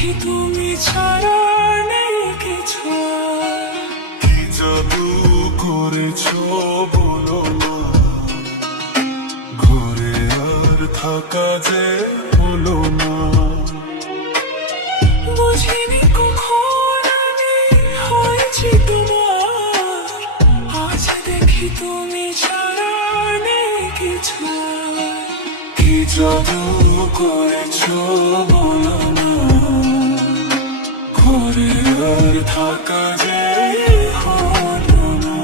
দেখি তুমি ছাড়া নেই কিছু। কি জাদু করেছো বলো না, ঘরে আর থাকা যে হলো না। বুঝিনি কখন আমি হয়েছি তোমার, আজ দেখি তুমি ছাড়া নেই কিছু। কি জাদু করেছো বলো না, ঘরে আর থাকা যে হলো না।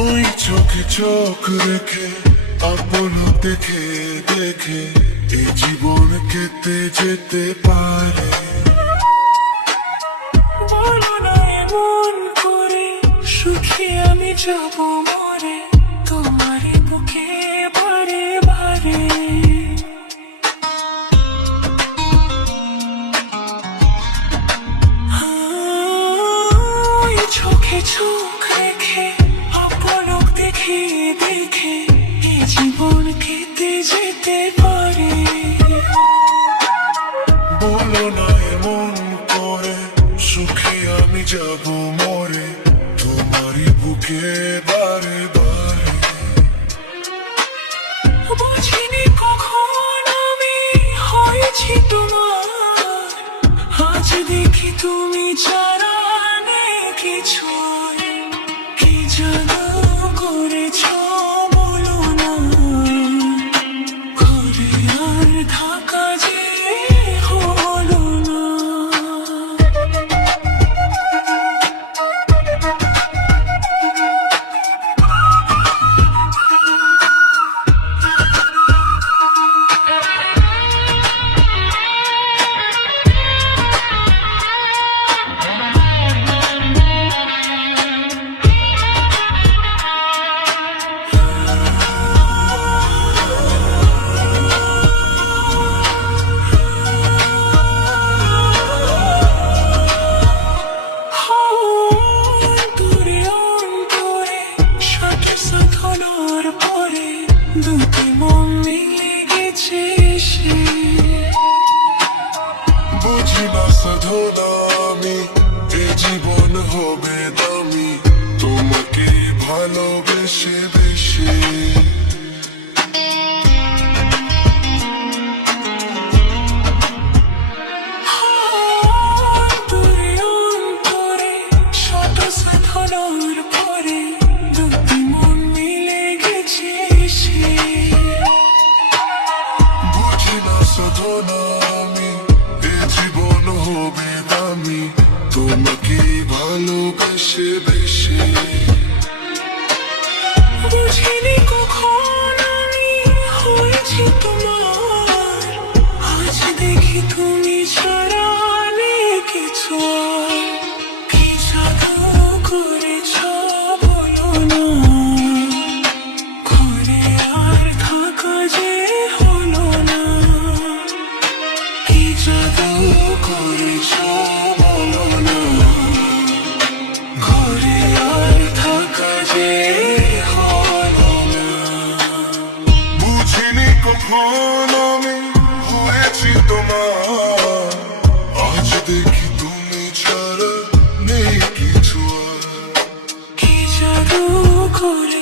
ওই চোখে চোখ রেখে আপন দেখে দেখে এই জীবন কেটে যেতে পারে। বলো না এমন করে, সুখী আমি যাব মরে তোমারই বুকে বারে বারে। ওই চোখে চোখ রেখে আপলক দেখে দেখে এই জীবন কেটে যেতে পারে। বলো না এমন করে, সুখে আমি যাব মরে তোমারই বুকে বারে বারে। বুঝিনি কখন আমি হয়েছি তোমার, আজ দেখি তুমি ছাড়া নেই কিছু। কি জাদু করেছো বলো না, ঘরে আর থাকা যে হলো না। অন্তরে অন্তরে শত সাধনার পরে দুটি মন মিলে গেছে সে। বুঝি না সাধনা আমি, এ জীবন হবে দামি তোমাকে ভালোবেসে বেশি। অন্তরে অন্তরে শত সাধনার পরে দুটি মন মিলে গেছে সে। বুঝি না সাধনা আমি, এ জীবন হবে দামি তোমাকে ভালোবেসে বেশি। বুঝিনি কখন আমি হয়েছি তোমার, আজ দেখি তুমি ছাড়া নেই কিছু। কি জাদু করেছো বলো না, ঘরে আর থাকা যে হলো না। কি জাদু করেছো বলো না, ঘরে আর থাকা যে হলো না। বুঝিনি কখন আমি হয়েছি তোমার, আজ দেখি তুমি ছাড়া নেই কিছু আর। কি জাদু করে